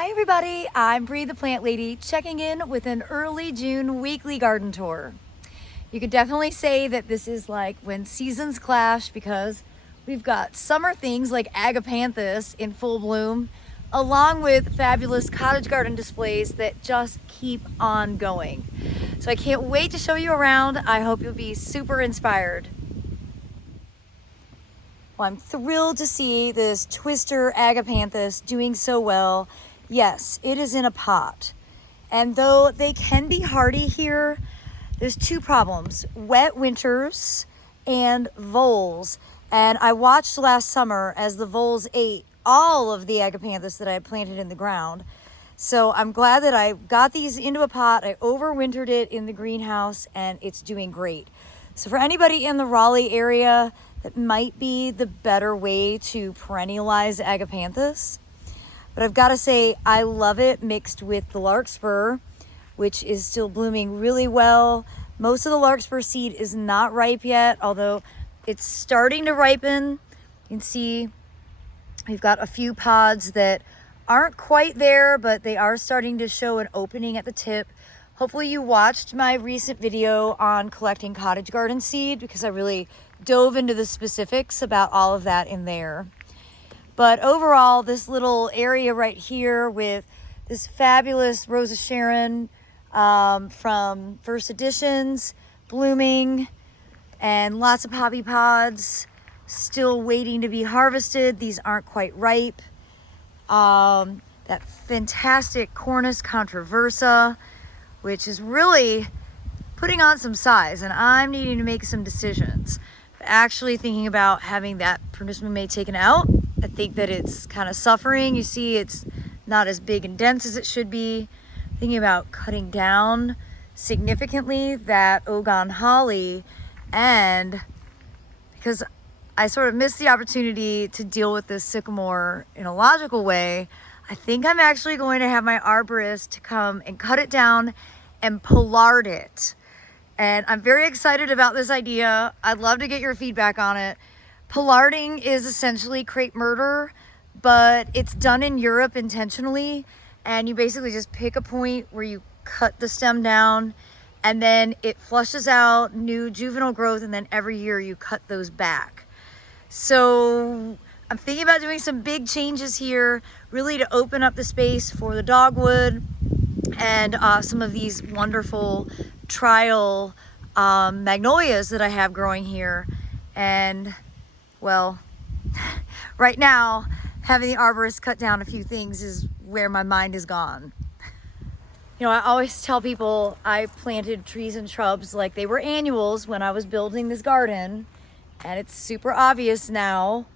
Hi everybody, I'm Bree the Plant Lady checking in with an early June weekly garden tour. You could definitely say that this is like when seasons clash because we've got summer things like Agapanthus in full bloom, along with fabulous cottage garden displays that just keep on going. So I can't wait to show you around. I hope you'll be super inspired. Well, I'm thrilled to see this twister Agapanthus doing so well. Yes, it is in a pot. And though they can be hardy here, there's two problems: wet winters and voles. And I watched last summer as the voles ate all of the Agapanthus that I had planted in the ground. So I'm glad that I got these into a pot. I overwintered it in the greenhouse and it's doing great. So for anybody in the Raleigh area, that might be the better way to perennialize Agapanthus. But I've got to say, I love it mixed with the larkspur, which is still blooming really well. Most of the larkspur seed is not ripe yet, although it's starting to ripen. You can see we've got a few pods that aren't quite there, but they are starting to show an opening at the tip. Hopefully you watched my recent video on collecting cottage garden seed because I really dove into the specifics about all of that in there. But overall, this little area right here with this fabulous Rosa Sharon from First Editions blooming, and lots of poppy pods still waiting to be harvested. These aren't quite ripe. That fantastic Cornus controversa, which is really putting on some size, and I'm needing to make some decisions. Actually thinking about having that Prunus mume taken out. I think that it's kind of suffering. You see it's not as big and dense as it should be. Thinking about cutting down significantly that Ogon holly, and because I sort of missed the opportunity to deal with this sycamore in a logical way, I think I'm actually going to have my arborist to come and cut it down and pollard it. And I'm very excited about this idea. I'd love to get your feedback on it. Pollarding is essentially crepe murder, but it's done in Europe intentionally. And you basically just pick a point where you cut the stem down and then it flushes out new juvenile growth, and then every year you cut those back. So I'm thinking about doing some big changes here, really to open up the space for the dogwood and some of these wonderful trial magnolias that I have growing here. And well, right now having the arborist cut down a few things is where my mind is gone. You know, I always tell people I planted trees and shrubs like they were annuals when I was building this garden, and it's super obvious now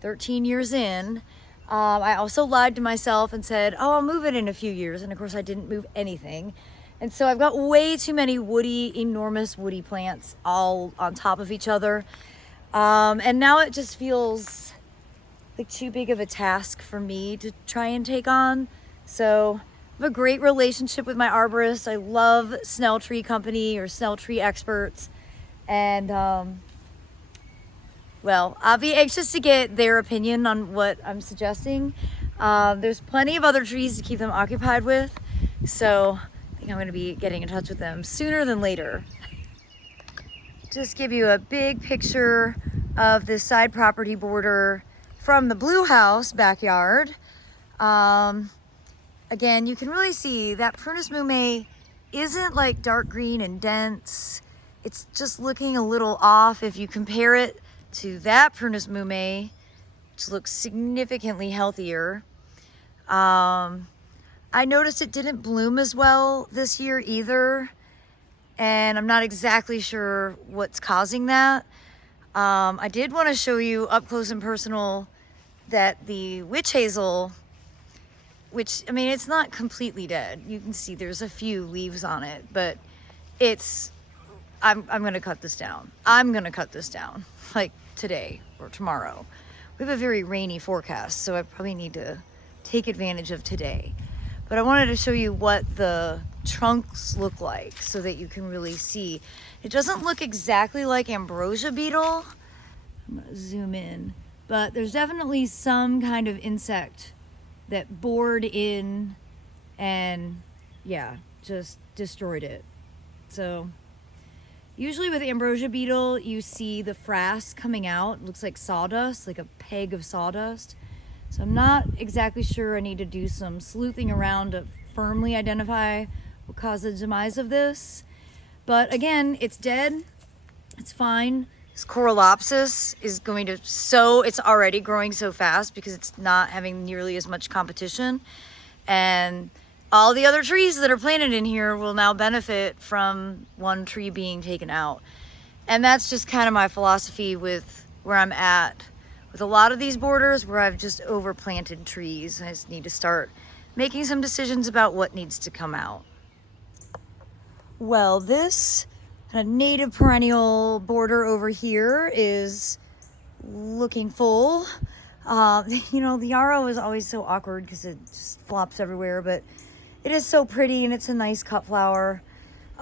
13 years in. I also lied to myself and said, oh, I'll move it in a few years, and of course I didn't move anything. And so I've got way too many woody, enormous woody plants all on top of each other. And now it just feels like too big of a task for me to try and take on. So I have a great relationship with my arborist. I love Snell Tree Company or Snell Tree Experts. And well, I'll be anxious to get their opinion on what I'm suggesting. There's plenty of other trees to keep them occupied with. So I think I'm going to be getting in touch with them sooner than later. Just give you a big picture of this side property border from the blue house backyard. Again, you can really see that Prunus mume isn't like dark green and dense. It's just looking a little off if you compare it to that Prunus mume, which looks significantly healthier. I noticed it didn't bloom as well this year either, and I'm not exactly sure what's causing that. I did want to show you up close and personal that the witch hazel, which, I mean, it's not completely dead. You can see there's a few leaves on it, but I'm going to cut this down. I'm going to cut this down like today or tomorrow. We have a very rainy forecast, so I probably need to take advantage of today. But I wanted to show you what the trunks look like so that you can really see. It doesn't look exactly like ambrosia beetle. I'm gonna zoom in, but there's definitely some kind of insect that bored in and yeah, just destroyed it. So usually with ambrosia beetle, you see the frass coming out. It looks like sawdust, like a peg of sawdust. So I'm not exactly sure. I need to do some sleuthing around to firmly identify what caused the demise of this. But again, it's dead. It's fine. This Coralopsis is going to it's already growing so fast because it's not having nearly as much competition. And all the other trees that are planted in here will now benefit from one tree being taken out. And that's just kind of my philosophy with where I'm at with a lot of these borders, where I've just overplanted trees. I just need to start making some decisions about what needs to come out. Well, this kind of native perennial border over here is looking full. You know, the yarrow is always so awkward because it just flops everywhere, but it is so pretty and it's a nice cut flower.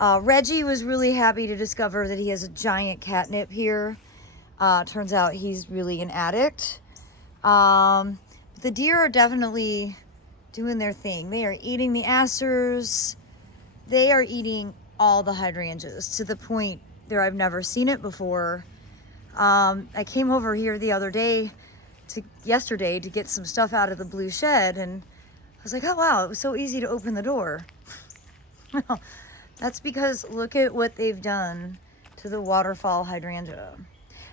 Reggie was really happy to discover that he has a giant catnip here. Turns out he's really an addict. The deer are definitely doing their thing. They are eating the asters. They are eating all the hydrangeas to the point there I've never seen it before. I came over here the other day, yesterday, to get some stuff out of the blue shed, and I was like, oh wow, it was so easy to open the door. Well, that's because look at what they've done to the waterfall hydrangea.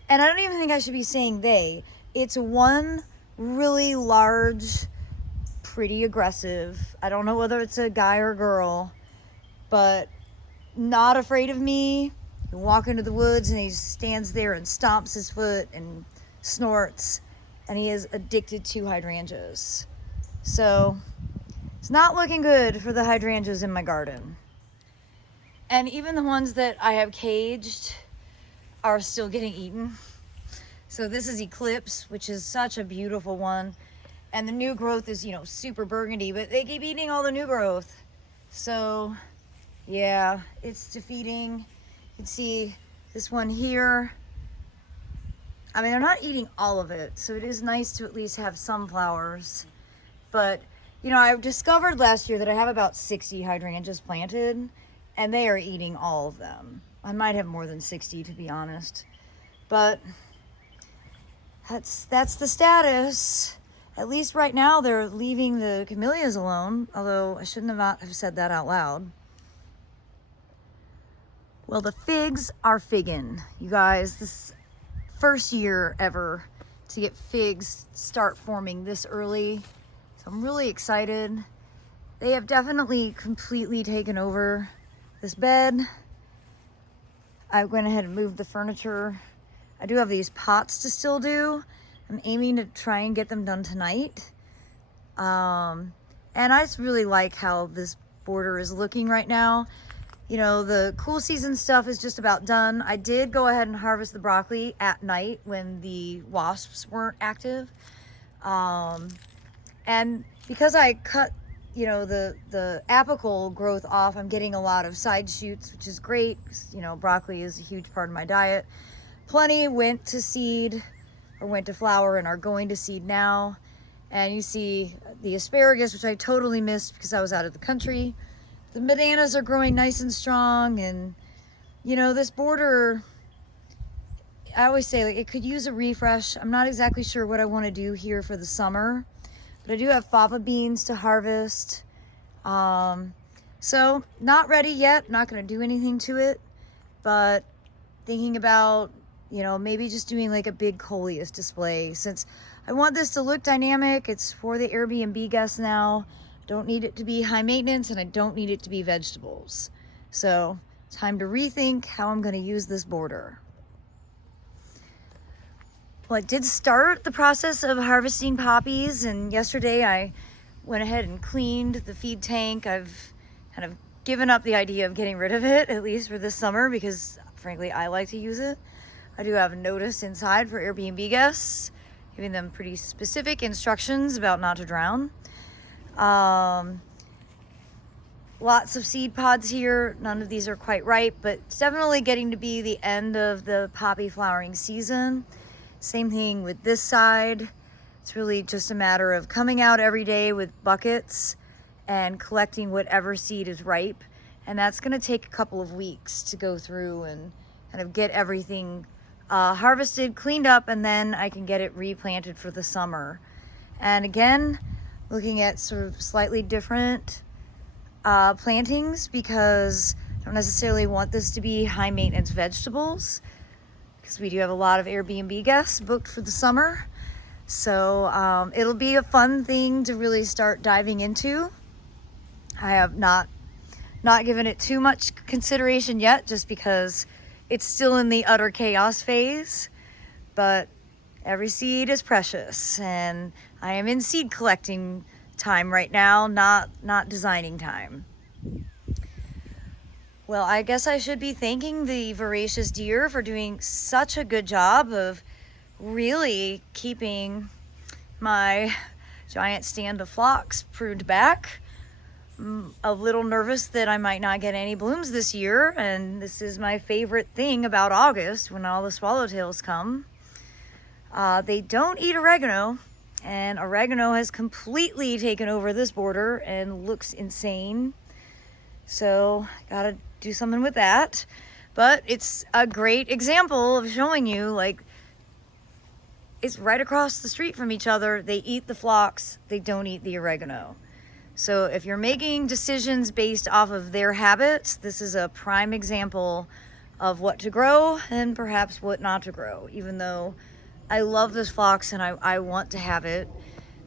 And I don't even think I should be saying they. It's one really large, pretty aggressive, I don't know whether it's a guy or girl, but not afraid of me. You walk into the woods and he stands there and stomps his foot and snorts, and he is addicted to hydrangeas. So it's not looking good for the hydrangeas in my garden. And even the ones that I have caged are still getting eaten. So this is Eclipse, which is such a beautiful one. And the new growth is, you know, super burgundy, but they keep eating all the new growth. So yeah, it's defeating. You can see this one here. I mean, they're not eating all of it, so it is nice to at least have some flowers. But, you know, I discovered last year that I have about 60 hydrangeas planted, and they are eating all of them. I might have more than 60, to be honest. But that's the status. At least right now they're leaving the camellias alone, although I shouldn't have said that out loud. Well, the figs are figgin', you guys. This first year ever to get figs start forming this early. So I'm really excited. They have definitely completely taken over this bed. I went ahead and moved the furniture. I do have these pots to still do. I'm aiming to try and get them done tonight. And I just really like how this border is looking right now. You know, the cool season stuff is just about done. I did go ahead and harvest the broccoli at night when the wasps weren't active. And because I cut, you know, the apical growth off, I'm getting a lot of side shoots, which is great. You know, broccoli is a huge part of my diet. Plenty went to seed or went to flower and are going to seed now. And you see the asparagus, which I totally missed because I was out of the country. The bananas are growing nice and strong, and you know, this border, I always say, like, it could use a refresh. I'm not exactly sure what I want to do here for the summer, but I do have fava beans to harvest. So not ready yet, not going to do anything to it, but thinking about, you know, maybe just doing like a big coleus display, since I want this to look dynamic. It's for the Airbnb guests now. Don't need it to be high maintenance, and I don't need it to be vegetables. So time to rethink how I'm going to use this border. Well, I did start the process of harvesting poppies, and yesterday I went ahead and cleaned the feed tank. I've kind of given up the idea of getting rid of it, at least for this summer, because frankly I like to use it. I do have a notice inside for Airbnb guests, giving them pretty specific instructions about not to drown. Lots of seed pods here. None of these are quite ripe, but it's definitely getting to be the end of the poppy flowering season. Same thing with this side. It's really just a matter of coming out every day with buckets and collecting whatever seed is ripe. And that's gonna take a couple of weeks to go through and kind of get everything harvested, cleaned up, and then I can get it replanted for the summer. And again, looking at sort of slightly different plantings, because I don't necessarily want this to be high maintenance vegetables, because we do have a lot of Airbnb guests booked for the summer. So it'll be a fun thing to really start diving into. I have not given it too much consideration yet, just because it's still in the utter chaos phase, but every seed is precious, and I am in seed collecting time right now, not designing time. Well, I guess I should be thanking the voracious deer for doing such a good job of really keeping my giant stand of phlox pruned back. I'm a little nervous that I might not get any blooms this year, and this is my favorite thing about August, when all the swallowtails come. They don't eat oregano, and oregano has completely taken over this border and looks insane. So gotta do something with that. But it's a great example of showing you, like, it's right across the street from each other. They eat the phlox, they don't eat the oregano. So if you're making decisions based off of their habits, this is a prime example of what to grow and perhaps what not to grow. Even though I love this phlox and I want to have it,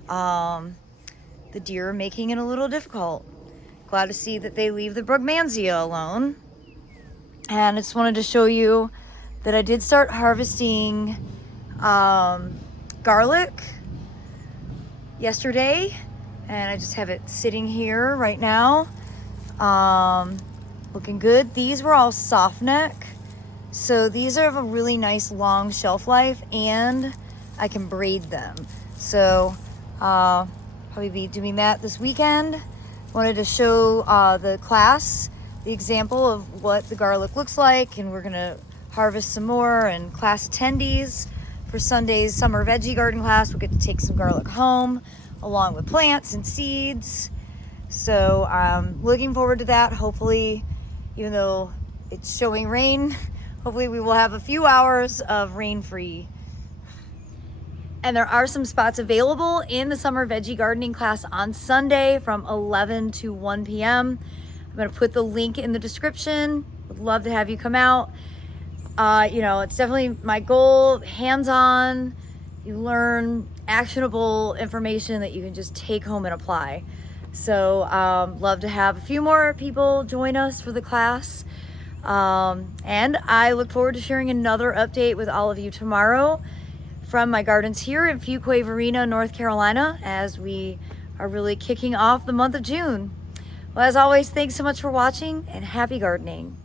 the deer are making it a little difficult. Glad to see that they leave the brugmansia alone. And I just wanted to show you that I did start harvesting garlic yesterday. And I just have it sitting here right now, looking good. These were all soft neck, so these have a really nice long shelf life, and I can braid them. So probably be doing that this weekend. Wanted to show the class the example of what the garlic looks like, and we're gonna harvest some more. And class attendees for Sunday's summer veggie garden class will get to take some garlic home, along with plants and seeds. So I'm looking forward to that. Hopefully, even though it's showing rain, hopefully we will have a few hours of rain-free. And there are some spots available in the summer veggie gardening class on Sunday from 11 to 1 p.m. I'm gonna put the link in the description. Would love to have you come out. It's definitely my goal, hands-on. You learn actionable information that you can just take home and apply. So love to have a few more people join us for the class. And I look forward to sharing another update with all of you tomorrow from my gardens here in Fuquay Varina, North Carolina, as we are really kicking off the month of June. Well, as always, thanks so much for watching, and happy gardening.